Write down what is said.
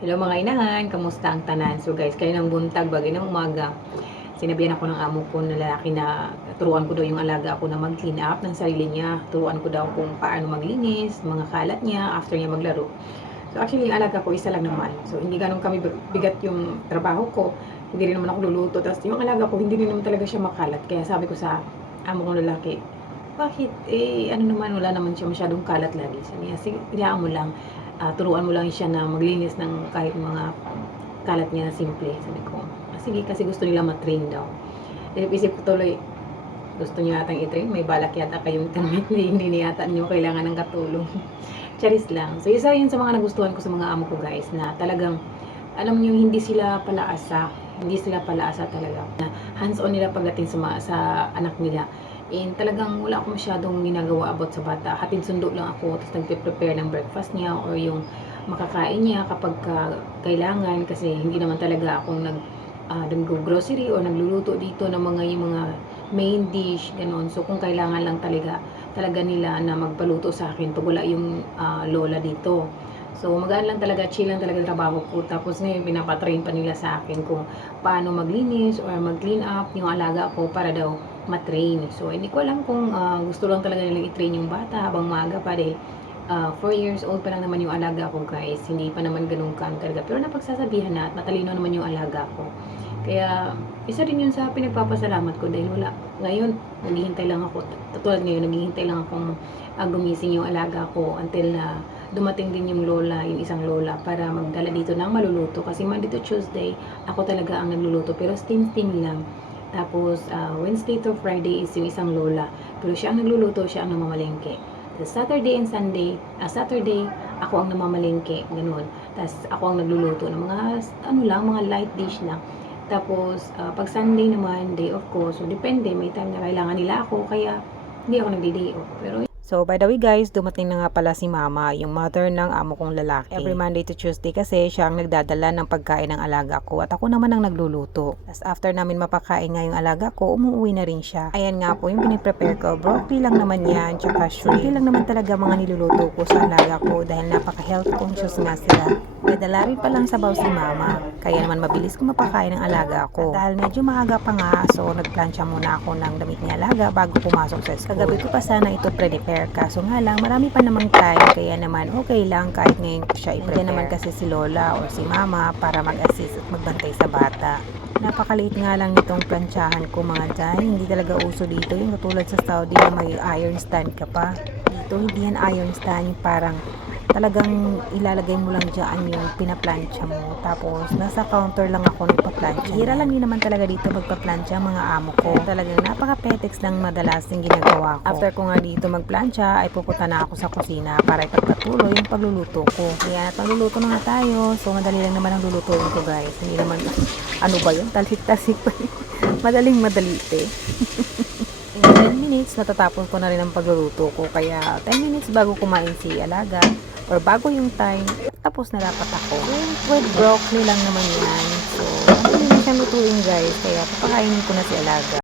Hello mga inahan, kamusta ang tanan? So guys, kayo ng buntag, bagay ng umaga, sinabihan ako ng amo ko na lalaki na turuan ko daw yung alaga ako na mag-clean up ng sarili niya. Turuan ko daw kung paano maglinis, mga kalat niya after niya maglaro. So actually, yung alaga ko isa lang naman. So hindi ganun kami bigat yung trabaho ko. Hindi rin naman ako luluto. Tapos yung alaga ko, hindi rin naman talaga siya makalat. Kaya sabi ko sa amo kong lalaki, bakit? Eh, ano naman, wala naman siya masyadong kalat lagi. Sabi niya, sige, mo lang. Ah, turuan mo lang siya na maglinis ng kahit mga kalat niya na simple. Sabi ko, ah, sige, kasi gusto nila matrain daw. Isip ko tuloy, gusto niyo yatang i-train, may balak yata kayong termite, hindi niya yata niyo kailangan ng katulong. Charis lang. So, isa yun sa mga nagustuhan ko sa mga amo ko guys, na talagang, alam niyo, hindi sila palaasa. Hindi sila palaasa talaga. Hands-on nila pagdating sa, sa anak nila. And talagang wala akong masyadong ginagawa about sa bata. Hatid sundo lang ako, tapos nagpe-prepare ng breakfast niya or yung makakain niya kapag ka- kailangan kasi hindi naman talaga akong nag uh, nag-grocery o nagluluto dito ng mga yung mga main dish, gano'n. So, kung kailangan lang talaga, talaga nila na magpaluto sa akin pag wala yung ah, lola dito. So, magaan lang talaga, chill lang talaga trabaho ko. Tapos ngayon, pinapatrain pa nila sa akin kung paano maglinis or mag-clean up yung alaga ko para daw matrain. So, hindi ko alam kung ah, gusto lang talaga nilang i-train yung bata habang maaga pa dahil 4 years old pa lang naman yung alaga ko guys. Hindi pa naman ganun kan talaga. Pero napagsasabihan na at matalino naman yung alaga ko. Kaya, isa rin yun sa pinagpapasalamat ko dahil wala. Ngayon, naghihintay lang ako. Tutulad ngayon, naghihintay lang akong ah, gumising yung alaga ko until na dumating din yung lola, yung isang lola para magdala dito ng maluluto. Kasi Monday to Tuesday, ako talaga ang nagluluto. Pero steam-steam lang. Tapos, ah, Wednesday to Friday is yung isang lola. Pero siya ang nagluluto, siya ang namamalengke. Tapos Saturday and Sunday, ah, Saturday, ako ang namamalengke, ganun. Tapos ako ang nagluluto ng mga, ano lang, mga light dish lang. Tapos, ah, pag Sunday naman, day off ko. So, depende. May time na kailangan nila ako. Kaya, hindi ako nagdi-day off. Pero, So, by the way guys, dumating na nga pala si mama, yung mother ng amo kong lalaki. Every Monday to Tuesday kasi siya ang nagdadala ng pagkain ng alaga ko at ako naman ang nagluluto. Tapos after namin mapakain nga yung alaga ko, umuwi na rin siya. Ayan nga po yung piniprepare ko. Broccoli lang naman yan, tsaka shrimp. Lang naman talaga mga niluluto ko sa alaga ko dahil napaka-health conscious nga sila. May dala rin palang sabaw si mama. Kaya naman mabilis ko mapakain ng alaga ko. At dahil medyo maaga pa nga, so nagplansya muna ako ng damit ni alaga bago pumasok sa school. Kagabi ko pa sana ito prepare kaso nga lang marami pa namang time kaya naman okay lang kahit ngayon siya i-prepare. naman kasi si Lola or si Mama para mag-assist at magbantay sa bata. Napakaliit nga lang nitong plansyahan ko mga dyan. Hindi talaga uso dito yung katulad sa Saudi na may iron stand ka pa. Dito hindi yan iron stand yung parang talagang ilalagay mo lang dyan yung pinaplansya mo. Tapos, nasa counter lang ako nagpa-plansya. Hira lang din naman talaga dito magpa-plansya mga amo ko. Talagang napaka-petex lang madalas yung ginagawa ko. After ko nga dito magplansya, ay pupunta na ako sa kusina para ipagpatuloy yung pagluluto ko. Kaya at na nga tayo. So, madali lang naman ang lulutuin ko guys. Hindi naman, ano ba yun? Talsik-talsik pa. Madaling madalite. In 10 minutes, natatapon ko na rin ang pagluluto ko. Kaya 10 minutes bago kumain si Alaga or bago yung time, tapos na dapat ako. With, broccoli lang naman yan. So, ang na siyang lutuin guys. Kaya papakainin ko na si Alaga.